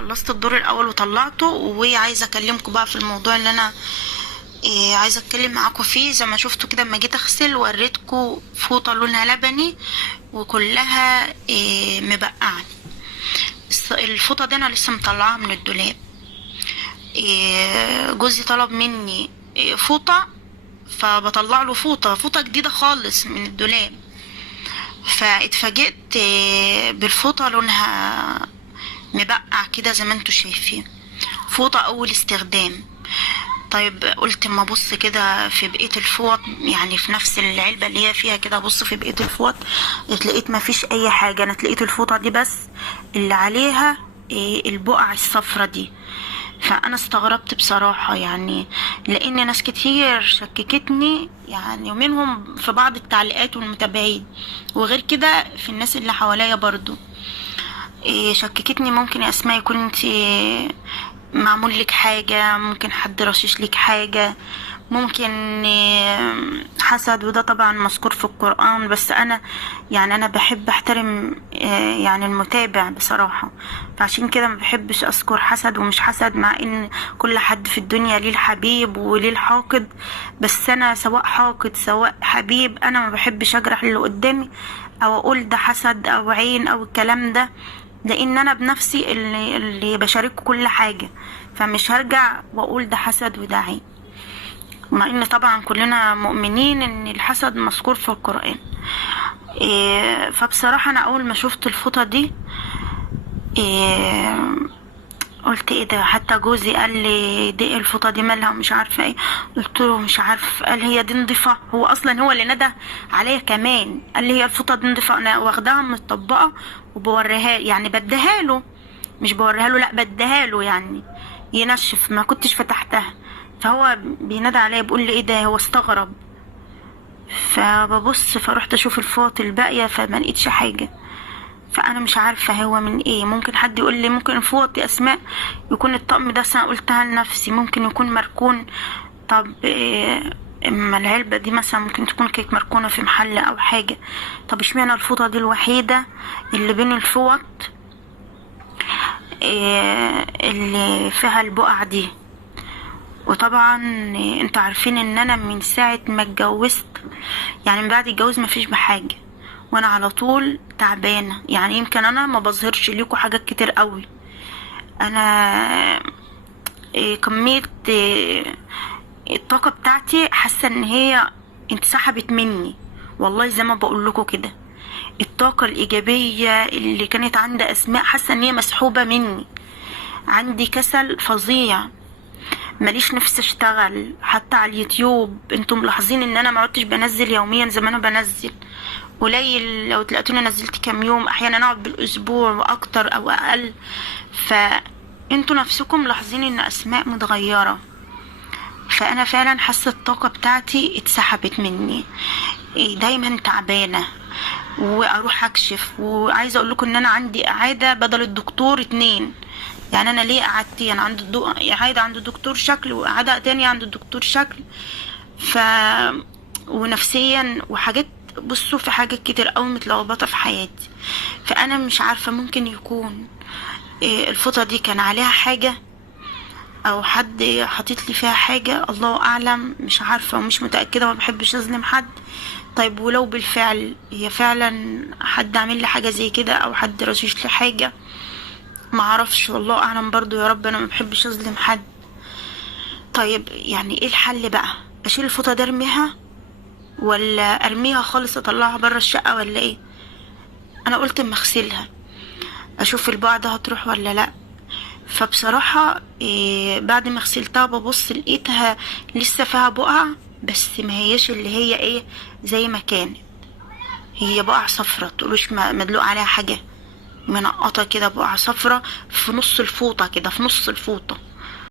خلصت الدور الاول وطلعته، وعايزه اكلمكم بقى في الموضوع اللي انا عايزه اتكلم معاكم فيه. زي ما شفتوا كده لما جيت اغسل وريتكم فوطه لونها لبني وكلها مبقعه. الفوطه دي انا لسه مطلعاها من الدولاب. جوزي طلب مني فوطه، فبطلع له فوطه جديده خالص من الدولاب. فاتفاجئت بالفوطه لونها مبقع كده زي ما انتوا شايفين، فوطه اول استخدام. طيب قلت اما ابص كده في بقيه الفوط، يعني في نفس العلبه اللي هي فيها كده، ابص في بقيه الفوط اتلقيت ما فيش اي حاجه. انا اتلقيت الفوطه دي بس اللي عليها البقع الصفرة دي. فانا استغربت بصراحه، يعني لان ناس كتير شككتني، يعني ومنهم في بعض التعليقات والمتابعين، وغير كده في الناس اللي حواليا برضو شككتني. ممكن يا اسماء يكون انت معمول لك حاجة، ممكن حد رشش لك حاجة، ممكن حسد، وده طبعا مذكور في القرآن. بس انا يعني انا بحب احترم يعني المتابع بصراحة، فعشان كده ما بحبش اذكر حسد ومش حسد، مع ان كل حد في الدنيا ليه الحبيب وليه الحاقد. بس انا سواء حاقد سواء حبيب، انا ما بحبش اجرح اللي قدامي او اقول ده حسد او عين او الكلام ده، لان انا بنفسي اللي بشاركه كل حاجة، فمش هرجع واقول ده حسد وده عين، مع ان طبعا كلنا مؤمنين ان الحسد مذكور في القرآن. فبصراحة انا اول ما شفت الفوطة دي قلت ايه ده. حتى جوزي قال لي دي الفوطة دي مالها ومش عارفة ايه، قلت له مش عارف. قال هي دي نضيفة. هو اصلا هو اللي ندى عليا كمان، قال لي هي الفوطة دي نضيفة. انا واخداها متطبقة وبوريها، يعني بديها له، مش بوريها له، لا بديها له يعني ينشف، ما كنتش فتحتها. فهو بينادى عليا بيقول لي ايه ده، هو استغرب. فببص فرحت اشوف الفوط الباقيه فما لقيتش حاجه. فانا مش عارفه هو من ايه. ممكن حد يقول لي ممكن فوط يا اسماء يكون الطقم ده، انا قلتها لنفسي ممكن يكون مركون. طب اما العلبه دي مثلا ممكن تكون كانت مركونه في محل او حاجه. طب اشمعنى الفوطه دي الوحيده اللي بين الفوط اللي فيها البقع دي؟ وطبعا انتوا عارفين ان انا من ساعة ما اتجوزت، يعني من بعد الجواز ما فيش بحاجة، وانا على طول تعبانة. يعني يمكن انا ما بظهرش ليكوا حاجات كتير قوي. انا كمية الطاقة بتاعتي حاسة ان هي انسحبت مني، والله زي ما بقول لكم كده. الطاقة الإيجابية اللي كانت عند أسماء حاسة ان هي مسحوبة مني. عندي كسل فظيع، ماليش نفس اشتغل حتى على اليوتيوب. انتم ملاحظين ان انا ما عدتش بنزل يوميا زي ما انا بنزل، قليل لو تلاقوني نزلت كام يوم، احيانا اقعد بالاسبوع واكتر او اقل. فانتوا نفسكم ملاحظين ان اسماء متغيره. فانا فعلا حاسه الطاقه بتاعتي اتسحبت مني، دايما تعبانه واروح اكشف. وعايزه اقول لكم ان انا عندي اعاده بدل الدكتور 2. يعني انا ليه قعدتين عند اعاده عند الدكتور شكل وقعده تانية عند الدكتور شكل. ونفسيا وحاجات. بصوا في حاجات كتير قوي متلخبطه في حياتي. فانا مش عارفه ممكن يكون الفوطه دي كان عليها حاجه او حد حاطط لي فيها حاجه، الله اعلم، مش عارفه ومش متاكده، ما بحبش اظلم حد. طيب ولو بالفعل هي فعلا حد عامل لي حاجه زي كده او حد رشش لي حاجه، ما اعرفش، والله اعلم برضو. يا رب، انا ما بحبش اظلم حد. طيب يعني ايه الحل بقى؟ اشيل الفوطه دي ارميها ولا ارميها خالص اطلعها بره الشقه ولا ايه؟ انا قلت اما اغسلها اشوف البقع ده هتروح ولا لا. فبصراحه بعد ما غسلتها ببص لقيتها لسه فيها بقع، بس ما هيش اللي هي ايه زي ما كانت. هي بقع صفرة، تقولوش مدلوق عليها حاجه، منقطة كده، بقعة صفرة في نص الفوطة كده، في نص الفوطة.